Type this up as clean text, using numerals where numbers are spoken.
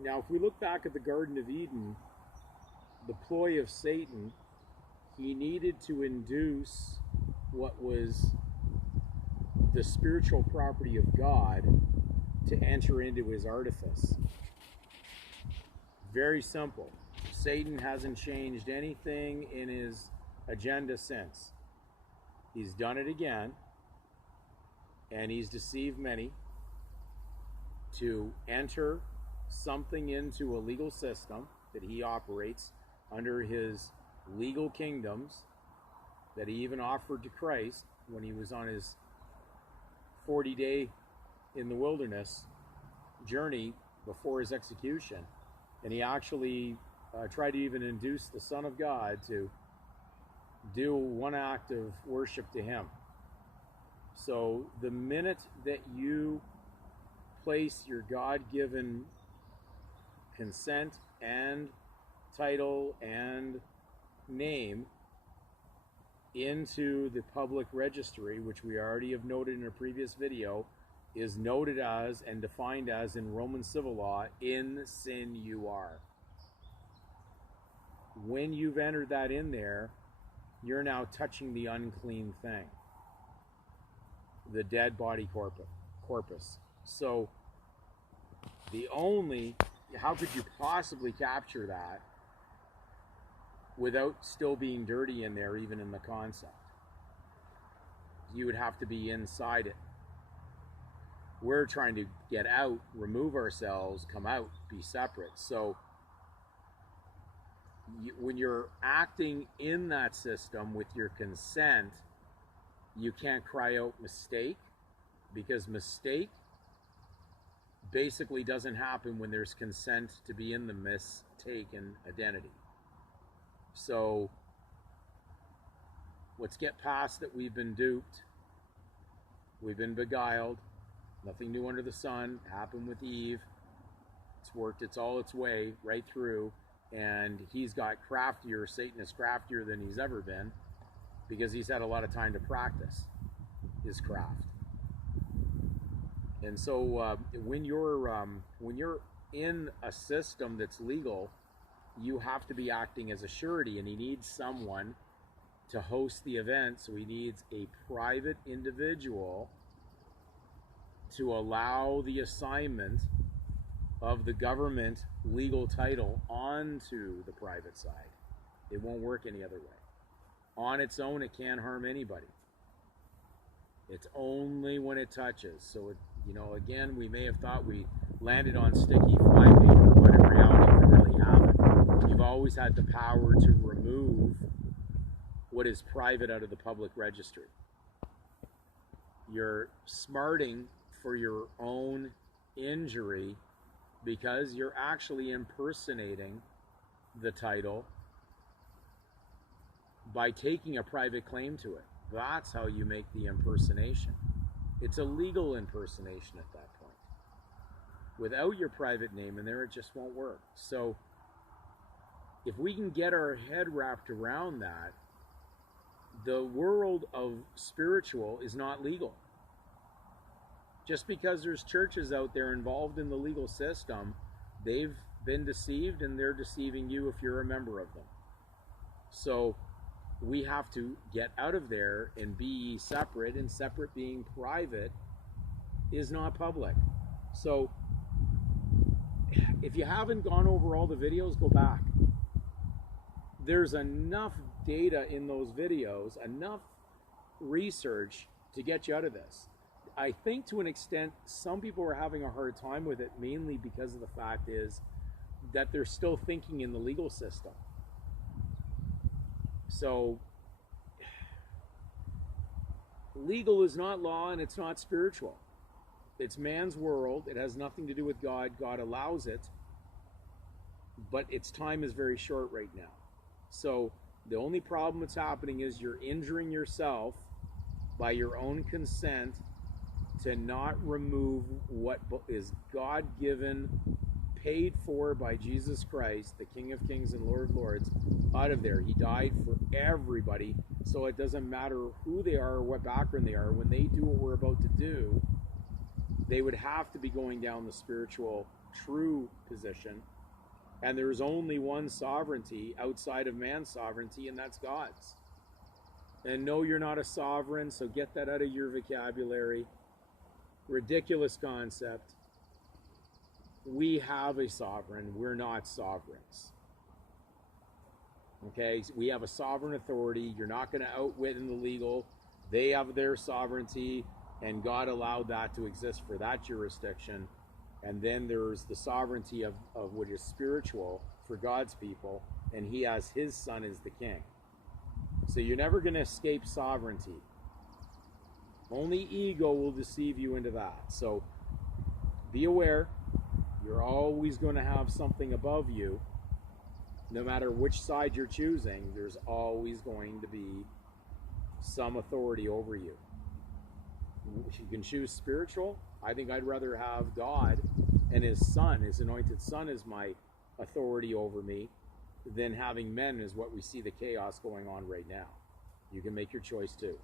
Now, if we look back at the Garden of Eden, the ploy of Satan, he needed to induce what was the spiritual property of God to enter into his artifice. Very simple. Satan hasn't changed anything in his agenda since. He's done it again, and he's deceived many to enter something into a legal system that he operates under his legal kingdoms that he even offered to Christ when he was on his 40-day in the wilderness journey before his execution. And he actually tried to even induce the Son of God to do one act of worship to him. So the minute that you place your God-given consent and title and name into the public registry, which we already have noted in a previous video, is noted as and defined as in Roman civil law, in sin you are. When you've entered that in there, you're now touching the unclean thing, the dead body corpus. So how could you possibly capture that without still being dirty in there, even in the concept? You would have to be inside it. We're trying to get out, remove ourselves, come out, be separate. So when you're acting in that system with your consent, you can't cry out mistake, because mistake basically doesn't happen when there's consent to be in the mistaken identity. So let's get past that. We've been duped, we've been beguiled. Nothing new under the sun. Happened with Eve. It's worked all its way right through, and he's got craftier. Satan is craftier than he's ever been, because he's had a lot of time to practice his craft. And so when you're in a system that's legal, you have to be acting as a surety, and he needs someone to host the event. So he needs a private individual to allow the assignment of the government legal title onto the private side. It won't work any other way. On its own, it can't harm anybody. It's only when it touches. So, again, we may have thought we landed on sticky fly paper, but in reality, we really haven't. You've always had the power to remove what is private out of the public registry. You're smarting for your own injury, because you're actually impersonating the title by taking a private claim to it. That's how you make the impersonation. It's a legal impersonation at that point. Without your private name in there, it just won't work. So if we can get our head wrapped around that, the world of spiritual is not legal. Just because there's churches out there involved in the legal system, they've been deceived, and they're deceiving you if you're a member of them. So we have to get out of there and be separate, and separate being private is not public. So if you haven't gone over all the videos, go back. There's enough data in those videos, enough research to get you out of this. I think to an extent, some people are having a hard time with it, mainly because of the fact is that they're still thinking in the legal system. So legal is not law, and it's not spiritual. It's man's world. It has nothing to do with God. God allows it, but its time is very short right now. So the only problem that's happening is you're injuring yourself by your own consent to not remove what is God-given, paid for by Jesus Christ, the King of Kings and Lord of Lords, out of there. He died for everybody, so it doesn't matter who they are or what background they are. When they do what we're about to do, they would have to be going down the spiritual true position. And there's only one sovereignty outside of man's sovereignty, and that's God's. And no, you're not a sovereign, so get that out of your vocabulary. Ridiculous concept. We have a sovereign. We're not sovereigns. Okay? We have a sovereign authority. You're not going to outwit in the legal. They have their sovereignty, and God allowed that to exist for that jurisdiction. And then there's the sovereignty of what is spiritual for God's people, and he has his son as the king. So you're never going to escape sovereignty. Only ego will deceive you into that. So be aware, you're always going to have something above you. No matter which side you're choosing, there's always going to be some authority over you. You can choose spiritual. I think I'd rather have God and his son, his anointed son, as my authority over me than having men, is what we see the chaos going on right now. You can make your choice too.